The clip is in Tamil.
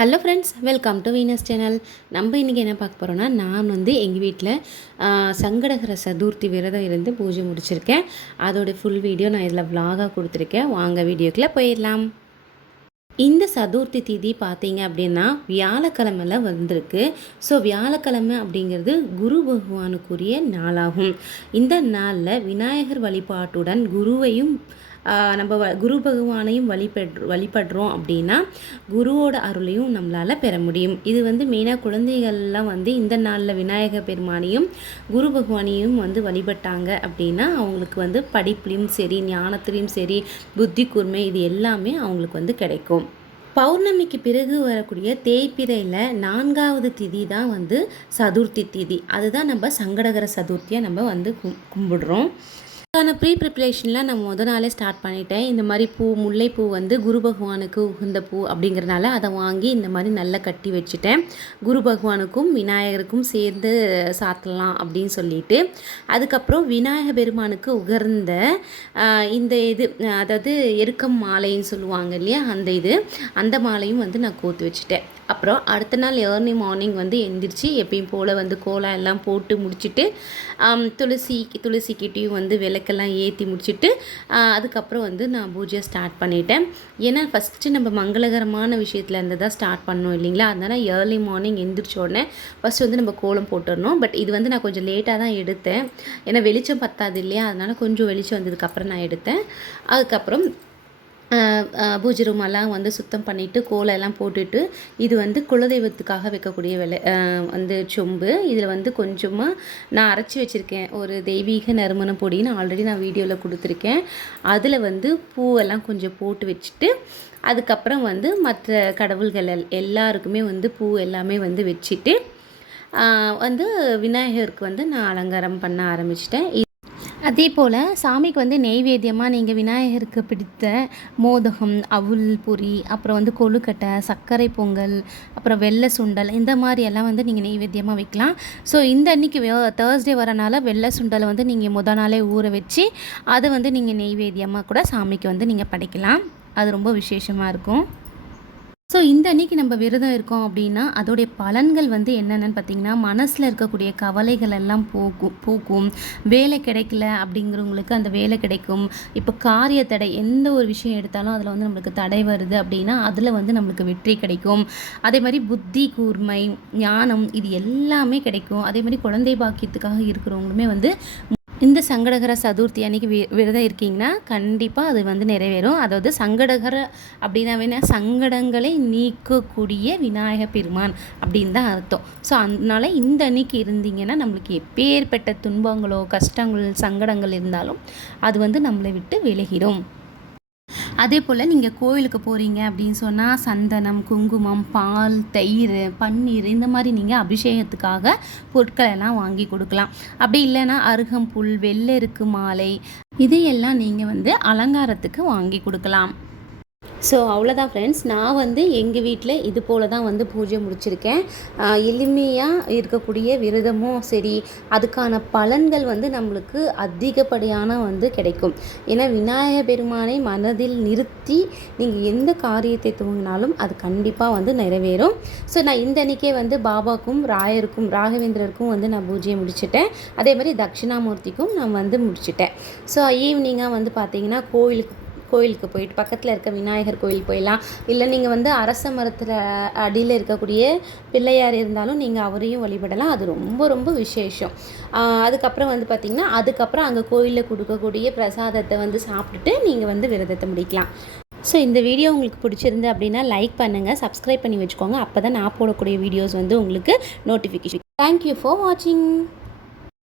Hello friends welcome to Venus channel நம்ம இன்றைக்கி என்ன பார்க்க போகிறோன்னா நான் வந்து எங்கள் வீட்டில் சங்கடகர சதுர்த்தி விரதம் இருந்து பூஜை முடிச்சிருக்கேன். அதோட ஃபுல் வீடியோ நான் இதில் விலாகாக கொடுத்துருக்கேன். வாங்க வீடியோக்குள்ளே போயிடலாம். இந்த சதுர்த்தி திதி பார்த்தீங்க அப்படின்னா வியாழக்கிழமையில் வந்திருக்கு. ஸோ வியாழக்கிழமை அப்படிங்கிறது குரு பகவானுக்குரிய நாளாகும். இந்த நாளில் விநாயகர் வழிபாட்டுடன் குருவையும் நம்ம வ- குரு பகவானையும் வழிபடுறோம் வழிபடுறோம் அப்படின்னா குருவோட அருளையும் நம்மளால் பெற முடியும். இது வந்து மெயினாக குழந்தைகள்லாம் வந்து இந்த நாளில் விநாயகர் பெருமானையும் குரு பகவானையும் வந்து வழிபட்டாங்க அப்படின்னா அவங்களுக்கு வந்து படிப்புலையும் சரி ஞானத்துலேயும் சரி புத்தி கூர்மை இது எல்லாமே அவங்களுக்கு வந்து கிடைக்கும். பௌர்ணமிக்கு பிறகு வரக்கூடிய தேய்பிரையில் நான்காவது திதி தான் வந்து சதுர்த்தி திதி. அதுதான் நம்ம சங்கடகர சதுர்த்தியை நம்ம வந்து கும் கும்பிடுறோம். அதுக்கான ப்ரீ ப்ரிப்ரேஷன்லாம் நான் முத நாளே ஸ்டார்ட் பண்ணிட்டேன். இந்த மாதிரி பூ முல்லைப்பூ வந்து குரு பகவானுக்கு உகந்த பூ அப்படிங்கிறனால அதை வாங்கி இந்த மாதிரி நல்லா கட்டி வச்சுட்டேன். குரு பகவானுக்கும் விநாயகருக்கும் சேர்ந்து சாத்தலாம் அப்படின்னு சொல்லிட்டு அதுக்கப்புறம் விநாயக பெருமானுக்கு உகர்ந்த இந்த இது அதாவது எருக்கம் மாலைன்னு சொல்லுவாங்க இல்லையா அந்த இது அந்த மாலையும் வந்து நான் கோத்து வச்சுட்டேன். அப்புறம் அடுத்த நாள் ஏர்லி மார்னிங் வந்து எந்திரிச்சு எப்பயும் போல் வந்து கோலம் எல்லாம் போட்டு முடிச்சுட்டு துளசி துளசிக்கிட்டேயும் வந்து விளக்கெல்லாம் ஏற்றி முடிச்சுட்டு அதுக்கப்புறம் வந்து நான் பூஜையை ஸ்டார்ட் பண்ணிட்டேன். ஏன்னா ஃபஸ்ட்டு நம்ம மங்களகரமான விஷயத்துல இருந்து தான் ஸ்டார்ட் பண்ணோம் இல்லைங்களா? அதனால் ஏர்லி மார்னிங் எந்திரிச்ச உடனே ஃபஸ்ட்டு வந்து நம்ம கோலம் போட்டுடணும். பட் இது வந்து நான் கொஞ்சம் லேட்டாக தான் எடுத்தேன். ஏன்னா வெளிச்சம் பத்தாது இல்லையா? அதனால் கொஞ்சம் வெளிச்சம் வந்ததுக்கப்புறம் நான் எடுத்தேன். அதுக்கப்புறம் பூஜை ரூமெல்லாம் எல்லாம் வந்து சுத்தம் பண்ணிவிட்டு கோலம் எல்லாம் போட்டுட்டு இது வந்து குலதெய்வத்துக்காக வைக்கக்கூடிய விலை வந்து சொம்பு. இதில் வந்து கொஞ்சமாக நான் அரைச்சி வச்சுருக்கேன். ஒரு தெய்வீக நறுமண பொடின்னு ஆல்ரெடி நான் வீடியோவில் கொடுத்துருக்கேன். அதில் வந்து பூவெல்லாம் கொஞ்சம் போட்டு வச்சுட்டு அதுக்கப்புறம் வந்து மற்ற கடவுள்கள் எல்லாருக்குமே வந்து பூ எல்லாமே வந்து வச்சுட்டு வந்து விநாயகருக்கு வந்து நான் அலங்காரம் பண்ண ஆரம்பிச்சிட்டேன். அதே போல் சாமிக்கு வந்து நெய்வேத்தியமாக நீங்கள் விநாயகருக்கு பிடித்த மோதகம் அவுள் பொரி அப்புறம் வந்து கொழுக்கட்டை சர்க்கரை பொங்கல் அப்புறம் வெள்ளை சுண்டல் இந்த மாதிரி எல்லாம் வந்து நீங்கள் நெய்வேத்தியமாக வைக்கலாம். ஸோ இந்த அன்னைக்கு தேர்ஸ்டே வரனால வெள்ளை சுண்டலை வந்து நீங்கள் முத நாளே ஊற வச்சு அதை வந்து நீங்கள் நெய்வேத்தியமாக கூட சாமிக்கு வந்து நீங்கள் படைக்கலாம். அது ரொம்ப விசேஷமாக இருக்கும். ஸோ இந்த அன்னைக்கு நம்ம விரதம் இருக்கோம் அப்படின்னா அதோடைய பலன்கள் வந்து என்னென்னு பார்த்தீங்கன்னா மனசில் இருக்கக்கூடிய கவலைகள் எல்லாம் போக்கும் போக்கும் வேலை கிடைக்கல அப்படிங்கிறவங்களுக்கு அந்த வேலை கிடைக்கும். இப்போ காரிய தடை எந்த ஒரு விஷயம் எடுத்தாலும் அதில் வந்து நம்மளுக்கு தடை வருது அப்படின்னா அதில் வந்து நம்மளுக்கு வெற்றி கிடைக்கும். அதே மாதிரி புத்தி கூர்மை ஞானம் இது எல்லாமே கிடைக்கும். அதே மாதிரி குழந்தை பாக்கியத்துக்காக இருக்கிறவங்களுமே வந்து இந்த சங்கடகர சதுர்த்தி அன்னைக்கு வி விரதம் இருக்கீங்கன்னா கண்டிப்பாக அது வந்து நிறைவேறும். அதாவது சங்கடகர அப்படின்னா சங்கடங்களை நீக்கக்கூடிய விநாயக பெருமான் அப்படின்னு தான் அர்த்தம். ஸோ அதனால இந்த அன்னைக்கு இருந்தீங்கன்னா நம்மளுக்கு எப்பேற்பட்ட துன்பங்களோ கஷ்டங்கள் சங்கடங்கள் இருந்தாலும் அது வந்து நம்மளை விட்டு விலகிடும். அதே போல் நீங்கள் கோயிலுக்கு போகிறீங்க அப்படின்னு சொன்னால் சந்தனம் குங்குமம் பால் தயிர் பன்னீர் இந்த மாதிரி நீங்கள் அபிஷேகத்துக்காக பொருட்கள் எல்லாம் வாங்கி கொடுக்கலாம். அப்படி இல்லைன்னா அருகம்புல் வெள்ளெருக்கு மாலை இதையெல்லாம் நீங்கள் வந்து அலங்காரத்துக்கு வாங்கி கொடுக்கலாம். ஸோ அவ்வளோதான் ஃப்ரெண்ட்ஸ் நான் வந்து எங்கள் வீட்டில் இது போல தான் வந்து பூஜை முடிச்சிருக்கேன். எளிமையாக இருக்கக்கூடிய விரதமும் சரி அதுக்கான பலன்கள் வந்து நம்மளுக்கு அதிகப்படியான வந்து கிடைக்கும். ஏன்னா விநாயக பெருமானை மனதில் நிறுத்தி நீங்கள் எந்த காரியத்தை துவங்கினாலும் அது கண்டிப்பாக வந்து நிறைவேறும். ஸோ நான் இந்த அன்றைக்கே வந்து பாபாக்கும் ராயருக்கும் ராகவேந்திரருக்கும் வந்து நான் பூஜையை முடிச்சிட்டேன். அதே மாதிரி தட்சிணாமூர்த்திக்கும் நான் வந்து முடிச்சிட்டேன். ஸோ ஈவினிங்காக வந்து பார்த்தீங்கன்னா கோயிலுக்கு கோயிலுக்கு போயிட்டு பக்கத்தில் இருக்க விநாயகர் கோயில் போயிடலாம். இல்லை நீங்கள் வந்து அரச மரத்தில் அடியில் இருக்கக்கூடிய பிள்ளையார் இருந்தாலும் நீங்கள் அவரையும் வழிபடலாம். அது ரொம்ப ரொம்ப விசேஷம். அதுக்கப்புறம் வந்து பார்த்திங்கன்னா அதுக்கப்புறம் அங்கே கோயிலில் கொடுக்கக்கூடிய பிரசாதத்தை வந்து சாப்பிட்டுட்டு நீங்கள் வந்து விரதத்தை முடிக்கலாம். ஸோ இந்த வீடியோ உங்களுக்கு பிடிச்சிருந்து அப்படின்னா லைக் பண்ணுங்கள் சப்ஸ்கிரைப் பண்ணி வச்சுக்கோங்க. அப்போ தான் நான் போடக்கூடிய வீடியோஸ் வந்து உங்களுக்கு நோட்டிஃபிகேஷன் தேங்க்யூ ஃபார் வாட்சிங்